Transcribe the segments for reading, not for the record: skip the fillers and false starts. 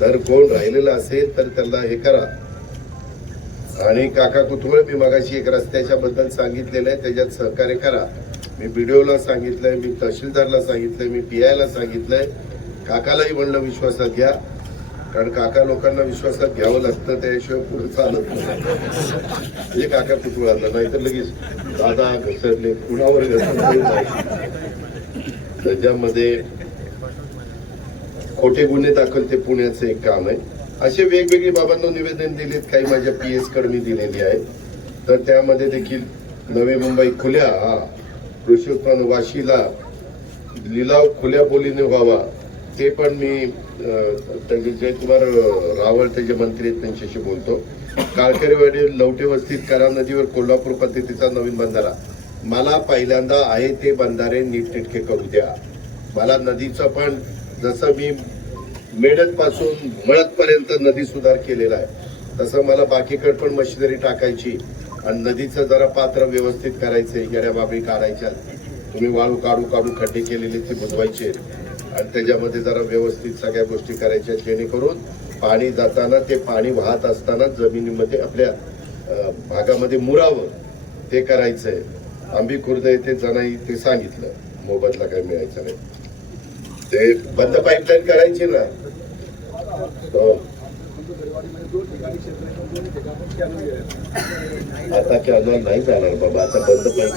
तर कोण राहिलेलं असेल तर त्याला हे करा. आणि काका कुतुळे मी मगाशी एक रस्त्याच्या बद्दल सांगितलेलं आहे, त्याच्यात सहकार्य करा. मी बीडीओला सांगितलंय, मी तहसीलदारला सांगितलंय, मी PI ला सांगितलंय. काकालाही म्हणलं विश्वासात घ्या, कारण काका लोकांना विश्वासात घ्यावं लागतं, त्याशिवाय पुढे चालत नाही. म्हणजे काका कुतुळाला नाही तर लगेच दादा घसरले, कुणावर घसरले. त्याच्यामध्ये खोटे गुन्हे दाखल ते पुण्याचं एक काम आहे. असे वेगवेगळी बाबांना निवेदन दिलेत, काही माझ्या PS कडे मी दिलेली आहे. तर त्यामध्ये देखील नवी मुंबई खुल्या कृषी उत्पन्न वाशीला लिलाव खुल्या बोलीने व्हावा, ते पण मी जयकुमार रावळ ते जे मंत्री आहेत त्यांच्याशी बोलतो. काळकरीवाडी लवटे वस्तीत करा नदीवर कोल्हापूर पद्धतीचा नवीन बंधारा. मला पहिल्यांदा आहे ते बंधारे नीटनेटके करू द्या. मला नदीचं पण जसं मी मेडत पासून मळत पर्यंत नदी सुधार केलेला आहे, तसं मला बाकीकडे पण मशिनरी टाकायची आणि नदीचं जरा पात्र व्यवस्थित करायचंय. गेड्या बाबळी काढायच्या, तुम्ही वाळू काढू काढू खड्डे केलेले ते बुजवायचे आणि त्याच्यामध्ये जरा व्यवस्थित सगळ्या गोष्टी करायच्या, जेणेकरून पाणी जाताना ते पाणी वाहत असताना जमिनीमध्ये आपल्या भागामध्ये मुरावं, ते करायचंय. आंबी खुर्द येथे जणाई ते सांगितलं, मोबदला काय मिळायचा नाही. ते बंद पाईपलाईन करायची ना. आता कॅनॉल नाही जाणार बाबा, आता बंद पाईप.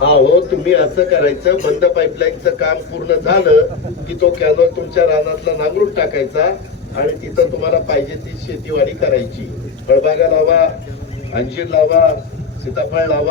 हो, तुम्ही असं करायचं, बंद पाईपलाईनचं काम पूर्ण झालं की तो कॅनॉल तुमच्या रानातला नांगरून टाकायचा आणि तिथं तुम्हाला पाहिजे ती शेतीवाडी करायची. फळबागा लावा, अंजीर लावा, सीताफळ लावा.